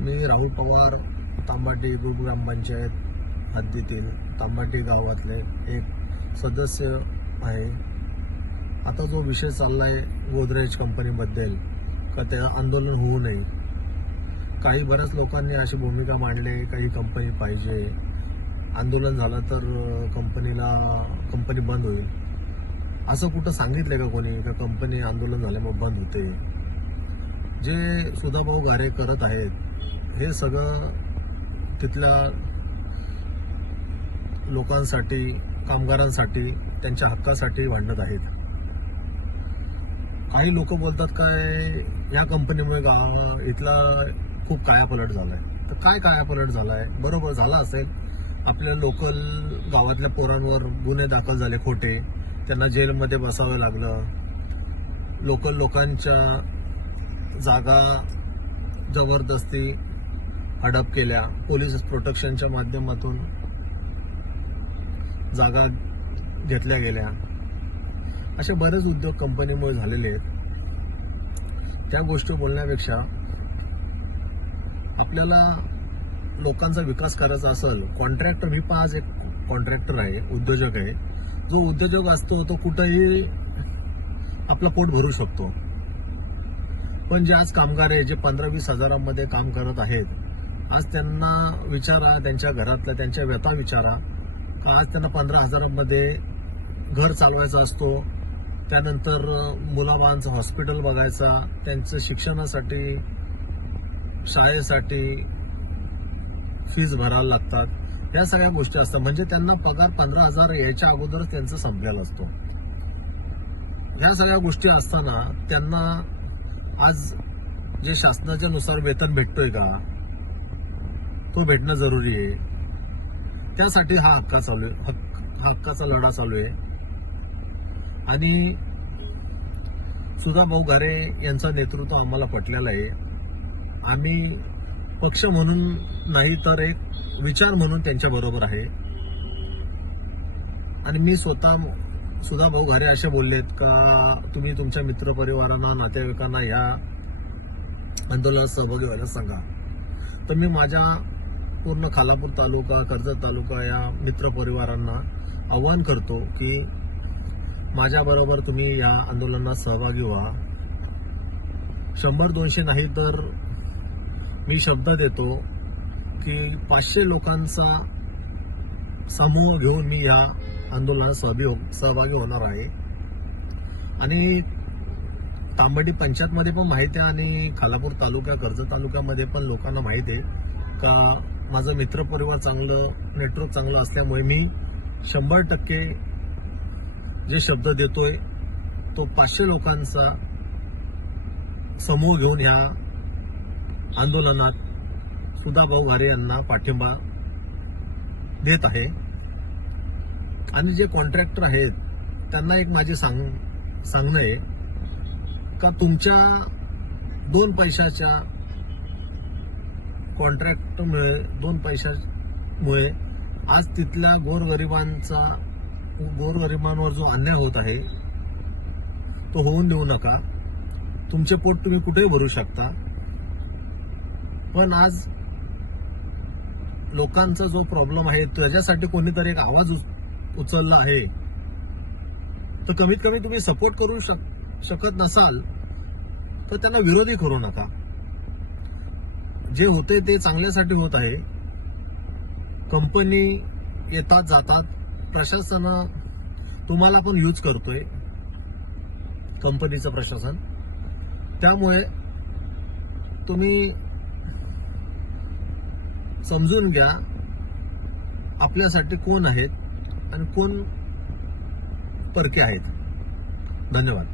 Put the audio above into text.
मी राहुल पवार, तांबाटी गुरुकुल ग्रामपंचायत हद्दीतील तांबाटी गावातले एक सदस्य आहे. आता जो विषय चाललाय गोदरेज कंपनीबद्दल का त्या आंदोलन होऊ नये, काही बऱ्याच लोकांनी अशी भूमिका मांडली, काही कंपनी पाहिजे, आंदोलन झालं तर कंपनी बंद होईल. असं कुठं सांगितलंय का कोणी का कंपनी आंदोलन झाल्यामुळे बंद होते? जे सुधाभाऊ घारे करत आहेत हे सगळं तिथल्या लोकांसाठी, कामगारांसाठी, त्यांच्या हक्कासाठी भांडत आहेत. काही लोक बोलतात काय या कंपनीमुळे इथला खूप कायापालट झालाय. तर काय कायापालट झालाय? बरोबर झाला असेल, आपल्या लोकल गावातल्या पोरांवर गुन्हे दाखल झाले खोटे, त्यांना जेलमध्ये बसावं लागलं. लोकल लोकांच्या जागा जबरदस्ती हडप केल्या, पोलीस प्रोटेक्शनच्या माध्यमातून जागा घेतल्या गेल्या. असे बरेच उद्योग कंपनीमुळे झालेले आहेत. त्या गोष्टी बोलण्यापेक्षा आपल्याला लोकांचा विकास करायचा असेल, कॉन्ट्रॅक्टर, मी पण आज एक कॉन्ट्रॅक्टर आहे, उद्योजक आहे. जो उद्योजक असतो तो कुठेही आपलं पोट भरू शकतो. पण जे आज कामगार आहे, जे 15-20 हजारांमध्ये काम करत आहेत, आज त्यांना विचारा, त्यांच्या घरातल्या त्यांच्या व्यथा विचारा का आज त्यांना 15 हजारांमध्ये घर चालवायचं असतो, त्यानंतर मुलाबाळांचं हॉस्पिटल बघायचा, त्यांचं शिक्षणासाठी, शाळेसाठी फीज भरायला लागतात. ह्या सगळ्या गोष्टी असतात. म्हणजे त्यांना पगार 15,000 यायच्या अगोदरच त्यांचं संपलेला असतो. ह्या सगळ्या गोष्टी असताना त्यांना आज जे शासनाच्या नुसार वेतन भेटतोय का, तो भेटणं जरुरी आहे. त्यासाठी हा हक्काचा लढा चालू आहे. आणि सुधाभाऊ घारे यांचं नेतृत्व आम्हाला पटलेलं आहे. आम्ही पक्ष म्हणून नाही तर एक विचार म्हणून त्यांच्या बरोबर आहे. आणि मी स्वतः सुधाभाऊ घारे असे बोललेत का तुम्ही तुमच्या मित्रपरिवारांना, नातेवाईकांना या आंदोलनात सहभागी व्हायला सांगा. तर मी माझ्या पूर्ण खालापूर तालुका, कर्जत तालुका या मित्रपरिवारांना आवाहन करतो की माझ्याबरोबर तुम्ही या आंदोलनात सहभागी व्हा. 100-200 नाही तर मी शब्द देतो की 500 लोकांचा समूह घेऊन मी या आंदोलनात सहभागी होणार आहे. आणि तांबाटी पंचायतमध्ये पण माहिती आहे आणि खालापूर तालुका, कर्जत तालुक्यामध्ये पण लोकांना माहिती आहे का माझं मित्रपरिवार चांगलं, नेटवर्क चांगलं असल्यामुळे मी 100% जे शब्द देतोय तो 500 लोकांचा समूह घेऊन ह्या आंदोलनात सुधाभाऊ घारे यांना पाठिंबा देत आहे. आणि जे कॉन्ट्रॅक्टर आहेत त्यांना एक माझे सांगणं आहे का तुमच्या 2 पैशाच्या कॉन्ट्रॅक्टमुळे, 2 पैशामुळे आज तिथल्या गोरगरिबांवर जो अन्याय होत आहे तो होऊन देऊ नका. तुमचे पोट तुम्ही कुठेही भरू शकता, पण आज लोकांचा जो प्रॉब्लेम आहे त्याच्यासाठी कोणीतरी एक आवाज उचलला आहे. तर कमीत कमी तुम्ही सपोर्ट करू शकत नसाल तर त्यांना विरोधी करू नका. जे होते ते चांगल्यासाठी होत आहे. कंपनी येतात जातात, प्रशासन तुम्हाला पण यूज करतोय, कंपनीचं प्रशासन. त्यामुळे तुम्ही समजून घ्या आपल्यासाठी कोण आहेत आणि कोण परके आहेत. धन्यवाद.